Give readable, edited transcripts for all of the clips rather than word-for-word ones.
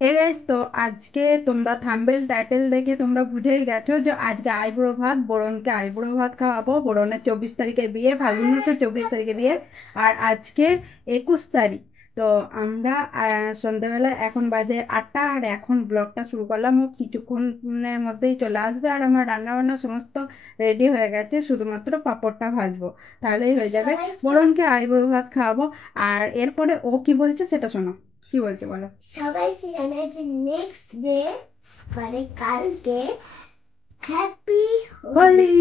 Guys, তো আজকে তোমরা থাম্বনেল টাইটেল দেখে তোমরা বুঝেই গেছো যে আজকে আইবুড়ো ভাত। বোরনকে আইবুড়ো ভাত খাওয়াবো। বোরনের 24 তারিখে বিয়ে, ফাল্গুন মাসের 24 তারিখে বিয়ে। আর আজকে 21 তারিখ। তো আমরা সন্ধ্যেবেলা এখন বাজে 8টা, আর এখন ব্লগটা শুরু করলাম। ও কিছুক্ষণের মধ্যেই চলে আসবে, আর আমার রান্না বান্না সমস্ত রেডি হয়ে গেছে, শুধুমাত্র পাঁপড়টা ভাজবো, তাহলেই হয়ে যাবে। বোরনকে আইবুড়ো ভাত খাওয়াবো। আর এরপরে ও কি বলছে সেটা শোনো। কি বলছে বলো। সবাইকে জানাই যে নেক্সট ডে মানে কালকে হ্যাপি হোলি। হোলি।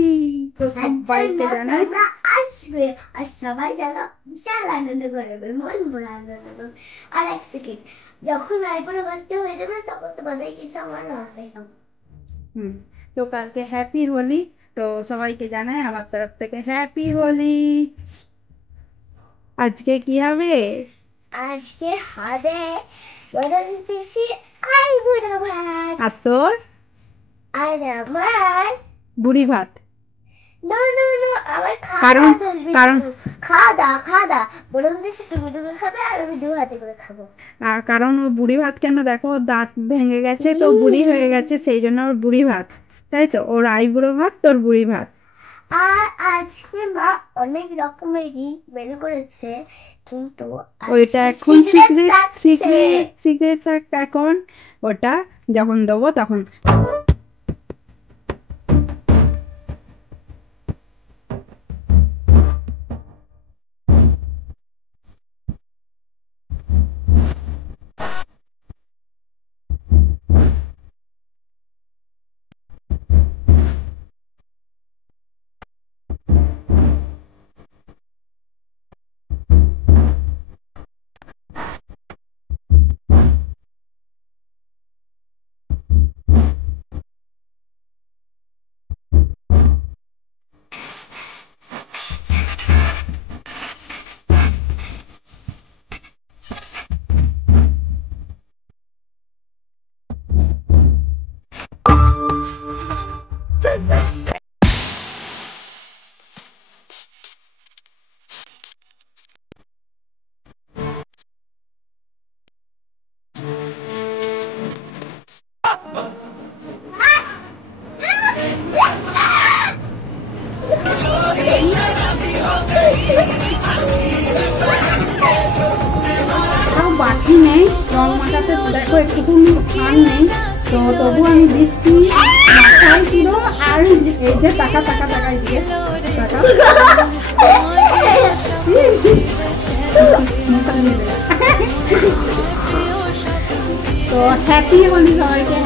তো সবাইকে জানাই। তোমরা আসবে আর সবাই যেন বিশাল আনন্দ করবে, মন ভরে আনন্দ করবে। আর এক সেকেন্ড, যখন রায়পুরে বাচ্চা হয়ে যাবে তখন তোমাদের কিছু আমার হবে না। হুম। তো কালকে হ্যাপি হোলি। তো সবাইকে জানাই আমার তরফ থেকে হ্যাপি হোলি। আজকে কি হবে? আজকে হবে বরং পিসি আইবুড়ো ভাত। আর তোর? আর আমার বুড়ি ভাত। নো নো নো, আমার খাওয়া কারণ দাওয়া চলবে কারণ শুধু। খাওয়া দাওয়া বরং পিসি তুমি তুমি খাবে আর আমি দু হাতে করে খাবো। কারণ ও বুড়ি ভাত কেন, দেখো ওর দাঁত ভেঙে গেছে, তো বুড়ি হয়ে গেছে, সেই জন্য ওর বুড়ি ভাত। তাই তো, ওর আইবুড়ো ভাত, তোর বুড়ি ভাত। আর আজকে মা অনেক রকমেরই মেনু করেছে, কিন্তু ওইটা আজকে এখন সিগারেট সিক্রেট, থাকছে। সিক্রেট, সিক্রেট থাক এখন। ওটা যখন দেবো তখন। তাও বাটি নেই রং মাখাতে, দেখো একটুকুনি ফান নেই। তো তবু আমি দিচ্ছি মাথায় পুরো। আর এই যে টাকা টাকা টাকাই দিয়ে টাকা। তো হ্যাপি হোলি সবাইকে,